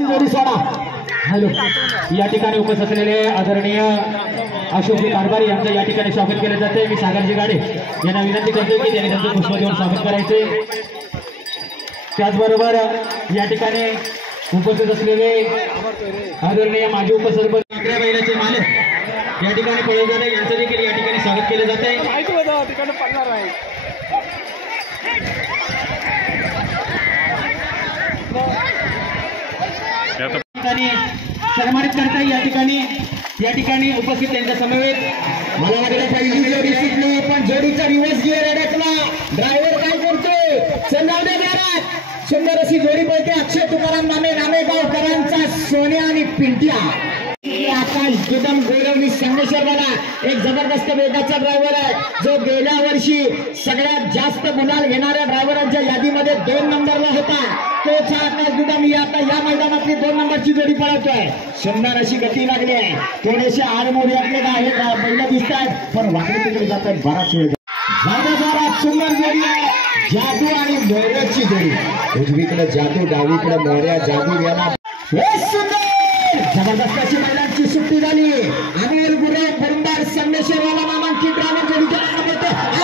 मागची जोडी सोडा। हॅलो, या ठिकाणी उपस्थित असलेले आदरणीय अशोक कारभारी यांचं या ठिकाणी स्वागत केलं जाते। मी सागरजी गाडे यांना विनंती करतो की त्यांनी त्यांचं पुष्प देऊन स्वागत करायचे। त्याचबरोबर या ठिकाणी उपस्थित असलेले आदरणीय माजी उपसरपंच आग्रा बैलाचे मालक या ठिकाणी पळवजादे यांचं देखील या ठिकाणी स्वागत केलं जाते। सन्मानित करता या ठिकाणी उपस्थित त्यांच्या समवेत मला वाटलं पहिली जोडी सुटली पण जोडीचा रिवर्स गिअर अडकला। ड्रायव्हर काय करतोय? चंदावडे घरात सुंदर अशी जोडी पळते। अक्षय तुकाराम नामेगावकरांचा सोन्या आणि पिंट्या। आकाश जुदम गौरवनी संगमेश्वरवाला एक जबरदस्त वेगाचा ड्रायव्हर आहे जो गेल्या वर्षी सगळ्यात जास्त गुलाल घेणाऱ्या ड्रायव्हरांच्या यादीमध्ये 2 नंबरला होता। तोच आकाश जुदम आता या मैदानातली 2 नंबरची जोडी पळवतोय। सुंदर अशी गती लागली आहे। थोडेसे आडमोडीतले बैल दिसत आहेत पण वाकडे तिकडे जात आहेत बराच वेळ। जोरात सुंदर जोडी आहे जादू आणि मोर्याची जोडी। उजवीकडे जादू डावीकडे मोर्या। जादू याला जबरदस्त अशी मैदानाची सुट्टी झाली। अनिल गुरे बरुंदार संगमेश्वरवाला नामांकित ड्रायव्हर जोडीचा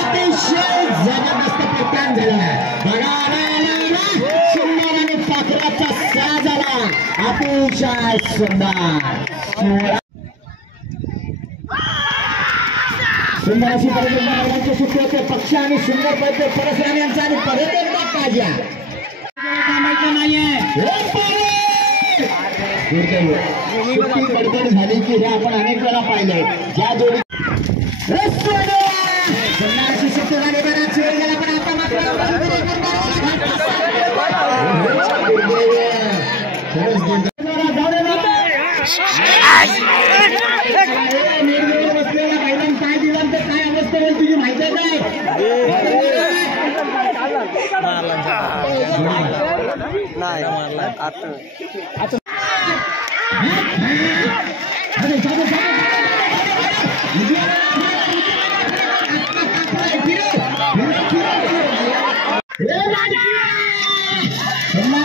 अतिशय जबरदस्त प्रत्यान झाला। सुंदर आणि पाखराचा सा झाला। अतिशय सुंदर सुंदर अशी मैदानाची सुट्टी होते। पक्ष आणि सुंदर पळते परशुराम यांचा आणि परत एकदा काज्या सुट्टी बडबड झाली की हे आपण अनेक वेळा पाहिलंय। ज्या जोडी सुट्टी झाली बराच वेळ गेला पण आता मात्र बसलेल्या बैलांना काय दिलं तर काय अवस्था होईल तुझी माहिती आहे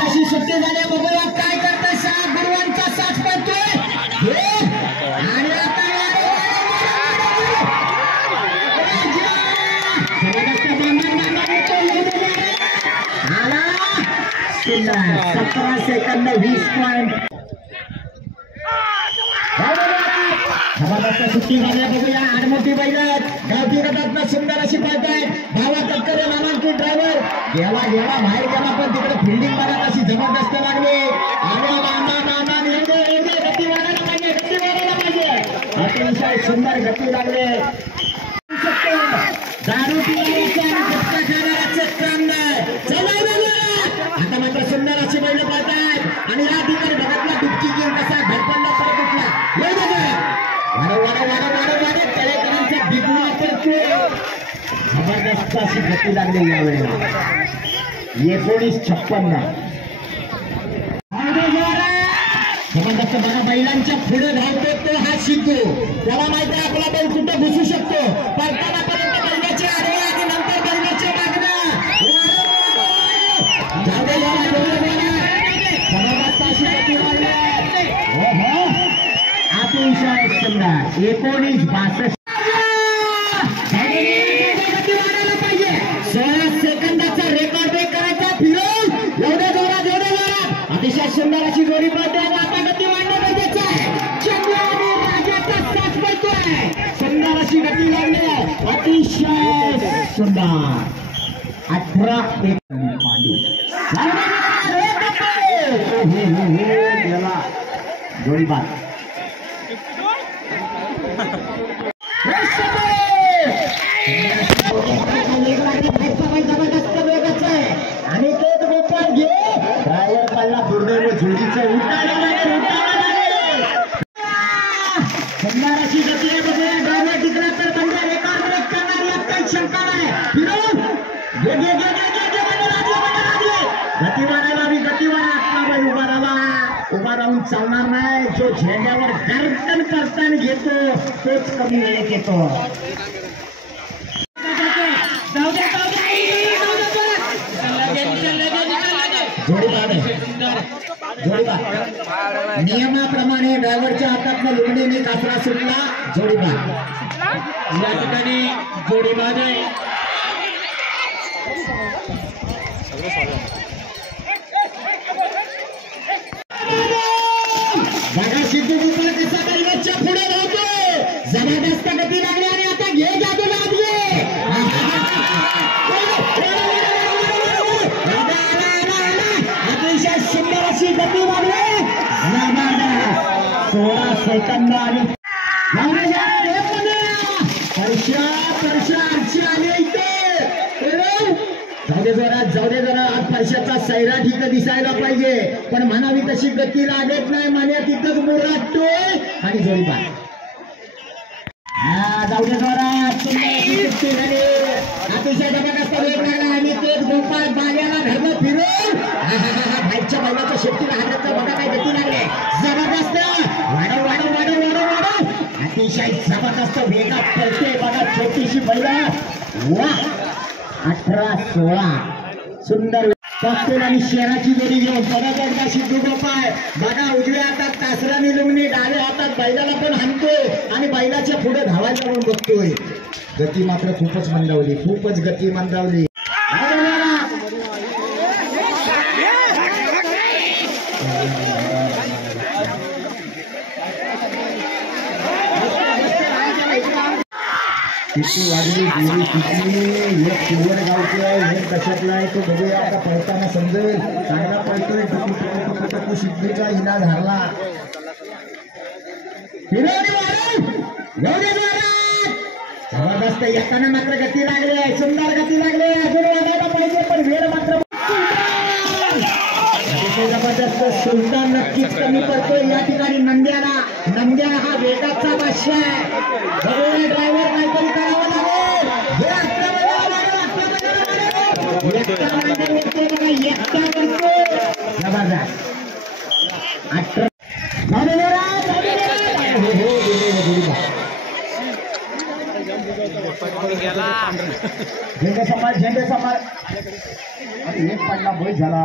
अशी सुट्टी झाली। बघूया काय करतोय। 6 गुरुवांचा साथ पडतोय आणि आता आला 17 सेकंद 20 पॉइंट। जबरदस्त सुट्टी झाली। बघूया आडमोठी बैल गावठी गटात सुंदर अशी पळतायत। भावा तक्करे नामांकित ड्रायव्हर गेला बाहेर गेला पण तिकडे फिल्डिंग मारत अशी जबरदस्त लागली। गती वाढायला पाहिजे अतिशय सुंदर गती लागले। दारू पिणाऱ्याचे आणि गुटखा खाणाऱ्याचे काम नाही। आता मात्र सुंदर अशी बैल पळतायत आणि या ठिकाणी बघतला डुबकी घेऊन कसा धडपडला परत उठला। तळेकरांच्या बिगुला पडतोय। जबरदस्त अशी गती लागली यावेळेला। 1956 जबरदस्त बघा बैलांच्या पुढे धावतो तो हा शिकतो। त्याला माहिती आहे आपला बैल कुठं घुसू शकतो। पळतानापर्यंत बैलाचे आडवे आणि नंतर बैलाचे मागणं जबरदस्त अशी गती लागली। अतिशय सुंदर 1962 पाहिजे। 16 सेकंदाचा रेकॉर्ड ब्रेक करायचा। फिरव एवढ्या जोरात अतिशय सुंदर अशी जोडी पळते आणि आता गती वाढणं गरजेचं आहे। चंद्र आणि राजाचा साथ पळतोय। सुंदर अशी गती लागली आहे। अतिशय सुंदर 18 गेला जोडी बाद। जबरदस्त वेगाच आहे आणि ते गोपाळ घे ड्रायव्हर पडला दुर्दैव जोडीचं सुंदर अशी गती आहे। बघूया ड्रायव्हर टिकला तर बंदा रेकॉर्ड ब्रेक करणार यात काही शंका नाही। गती वाढा आपला बैल उभा राहून चालणार नाही। जो झेंड्यावर गर्दन करताना घेतो तोच कमी वेळेत येतो। जोडी बाद नियमाप्रमाणे ड्रायव्हरच्या हातात लुगडीने कासरा सुटला जोडीबाद या ठिकाणी जोडीबाद आहे बघा सिद्धू गोपाळ कसा कैवतच्या पुढे राहतो जबरदस्त गती लागली आणि आता घे जादू लागले अतिशय सुंदर अशी गती लागली 16 सेकंद आणि जाऊ दे जरा आज पैशाचा सैरा ठीक दिसायला पाहिजे पण म्हणावी तशी गती लागत नाही मान्या तिथंच मोराटतोय आणि जोडीबाद जाऊ दे जरा अतिशय जबरदस्त वेग लागला आणि तेच गोपाळ बाल्याला धरलं फिरून बाईकच्या बैलाच्या शेपटीला हाताचा बघा काय गती लागले जबरदस्त वाढव वाढव वाढव वाढव वाढव अतिशय जबरदस्त वेगात पळते बघा छोटीशी बैला वा 18-16 सुंदर पक्केल आणि शेराची जोडी घेऊन परत एकदा सिद्धू गोपाळ बघा उजव्या हातात कासराने लुंगणी डाव्या हातात बैलाला पण हाणतोय आणि बैलाच्या पुढे धावायला पण बघतोय गती मात्र खूपच मंदावली खूपच गती मंदावली किती वाजली गोळी किती एक किलोवर गावची आहे एक दशकला आहे तो बघूया आता पळताना समजेल चांगला पळतोय सिद्धूचा इलाज हरला जबरदस्त येताना मात्र गती लागली आहे सुंदर गती लागली आहे अजून वाढायला पाहिजे पण वेळ मात्र जबरदस्त सुलतान नक्कीच कमी पडतोय या ठिकाणी नंद्या हा वेगाचा बादशाह आहे ड्रायव्हर काहीतरी करावं झेंडे समार एक पडला भोय झाला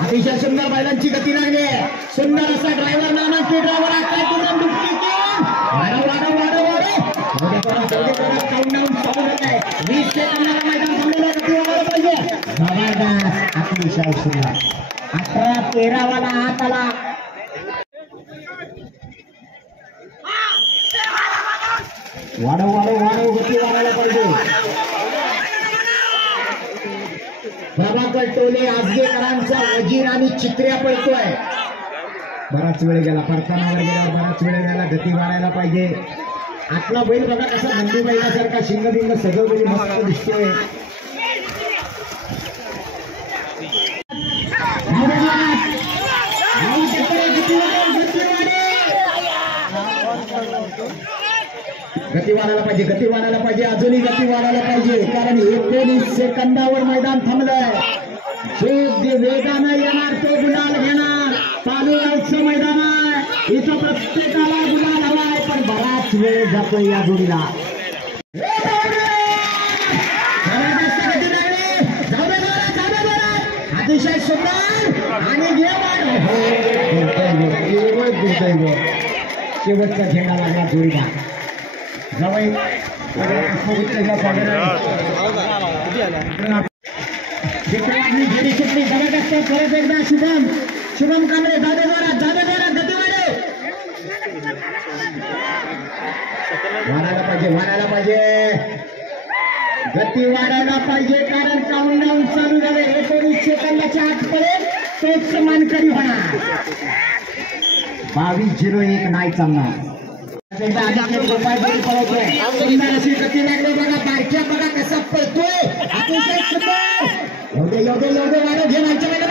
अतिशय सुंदर बैलांची गती लागली सुंदर असा ड्रायव्हर नानाची ड्रायव्हर काय तुला दुःखी वाढव 20 सेकंदाला मैदान थांबलेलं गती वाढायला पाहिजे जबरदस्त अतिशय सुंदर 18-13 वाला हात आला वाढव गती वाढायला पाहिजे प्रभाकर टोले आजगेकरांचा वजीर आणि चित्र्या पळतोय बराच वेळ गेला परतानावर गेला बराच वेळ गेला गती वाढायला पाहिजे आतला बैल बघा कसा नंदी बैलासारखा शिंगबिंग सजवलेली मस्त दिसतोय गती वाढायला पाहिजे अजूनही गती वाढायला पाहिजे कारण 19 सेकंदावर मैदान थांबलंय जो वेगानं येणार तो गुलाल घेणार तालुक्याचं मैदान आहे इथं प्रत्येकाला गुलाल हवाय पण बराच वेळ जातोय या जोडीला अतिशय सुंदर आणि शेवटचा झेंडा लागला जोडीला घेडी सुटली जबरदस्त परत एकदा शुभम कांबळे जादे जोरात गती वाढायला पाहिजे गती वाढायला पाहिजे कारण काउंटडाऊन चालू झाले 19 सेकंदाच्या आत पर्यंत तोच मानकरी होणार 22-01 नाही चालणार सुंदर अशी गती लागली बघा बारक्या बघा कसा पळतोय अतिशय सुंदर एवढे वाढव घे मागच्या वेळेला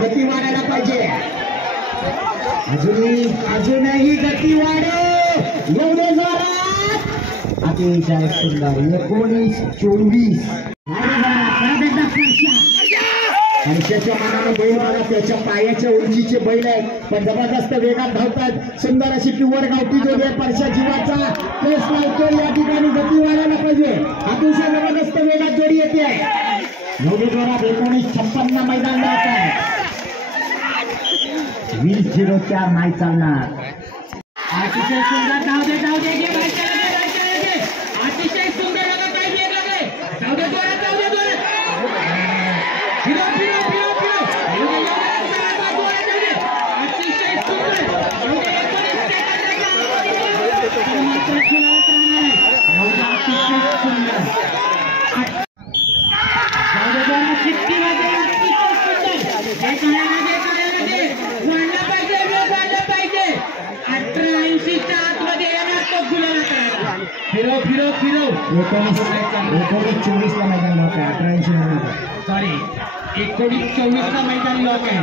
गती वाढायला पाहिजे अजूनही गती वाढव एवढे जोरात अतिशय सुंदर 19-24 आणि त्याच्या मानानं बैल बघा त्याच्या पायाच्या उंचीचे बैल आहेत पण जबरदस्त वेगात धावतात सुंदर अशी प्युअर गावठी जोडी आहे परशा जीवाचा केस लावतो या ठिकाणी गती वाढायला पाहिजे अतिशय जबरदस्त वेगात जोडी येते जोडी जोरात 1956 मैदान जात आहे 20-04 नाही चालणार अतिशय सुंदर धाव दे अतिशय सुंदर धाव दे फिरो 19-24 ला मैदान लॉक आहे 18-80 सॉरी 19-24 ला मैदान लॉक आहे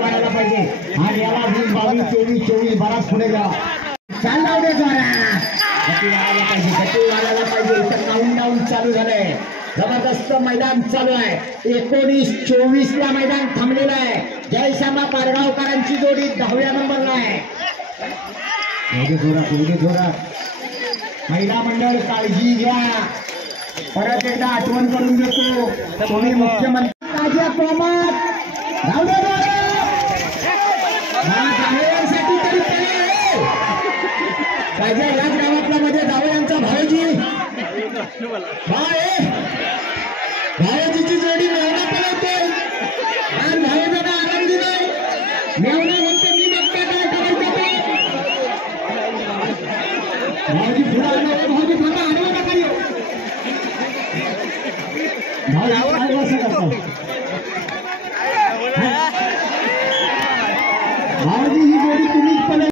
वाढायला पाहिजे हा याला 20-22 बराच पुढे जा चाल लाव दे गती वाढायला पाहिजे इथं काउंटडाऊन चालू झालंय जबरदस्त मैदान चालू आहे 19-24 ला मैदान थांबलेलं आहे जयश्यामा पारगावकरांची जोडी 10व्या नंबरला आहे जोरात महिला मंडळ काळजी घ्या परत एकदा आठवण करून देतो तुम्ही मुख्यमंत्री ताज्या प्रमाणात ताज्या याच गावातल्या मध्ये जावयांचा भाऊजी भाऊजीची जोडी मेवना पळवते आणि भाऊजांना आनंदी नाही मेवना म्हणतो मी बघता काय करायचं भाऊजी पुढे आलो भाऊजी थांबा आडवा नका येऊ भाऊजी ही जोडी तुम्हीच पळवली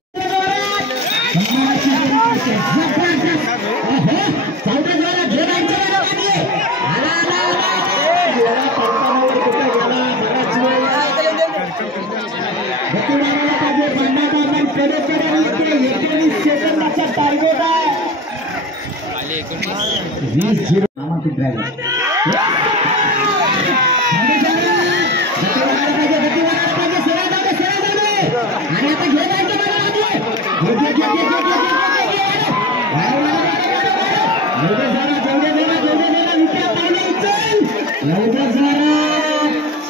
टार्गेट आहे 20 नामांकित ड्रायव्हर आणि आता घेऊन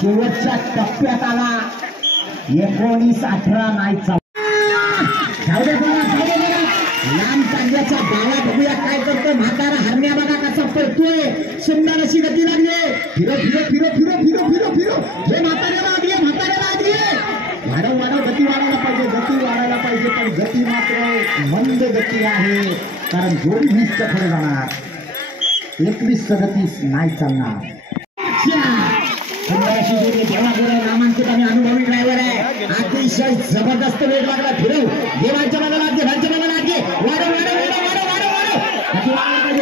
शेवटच्या टप्प्यात आला 19-18 नाही लांब चांगल्याचा गावा बघूया काय करतो म्हातारा हरण्या बघा कसा पडतोय सुंदर अशी गती लागली फिरो हे म्हाताऱ्याला आधी वाढव गती वाढायला पाहिजे पण गती मात्र मंद गती आहे कारण जोडी 20 च्या पुढे जाणार 21-37 नाही चालणार सुंदर अशी जोडी देवागुरु नामांकित आणि अनुभवी ड्रायव्हर आहे अतिशय जबरदस्त वेग लागला फिरव देवाच्या बाजूला वाढव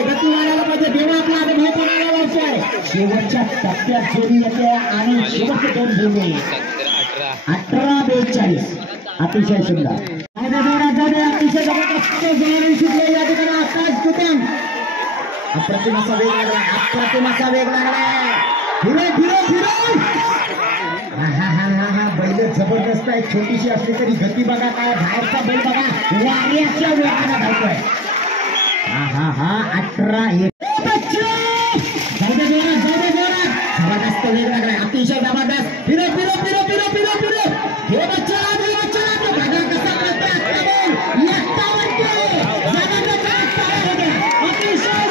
गती वाढायला पाहिजे देवा आपला अनुभव पणाला लावतोय शेवटच्या टप्प्यात जोडी येते आणि शेवटचे 2 जोडी 18-42 अतिशय सुंदर अतिशय जबरदस्त जोडी सुटले या ठिकाणी आकाश दुकान अप्रतिमाचा वेग लागलाय फिरो बैल जबरदस्त आहे छोटीशी असली तरी गती बघा काय बाहेरचा बैल बघा वाऱ्याच्या वेगाने धावतोय 18-1 जबरदस्त वेग लागलाय अतिशय जबरदस्त फिरो हे बच्चा बघा कसा अतिशय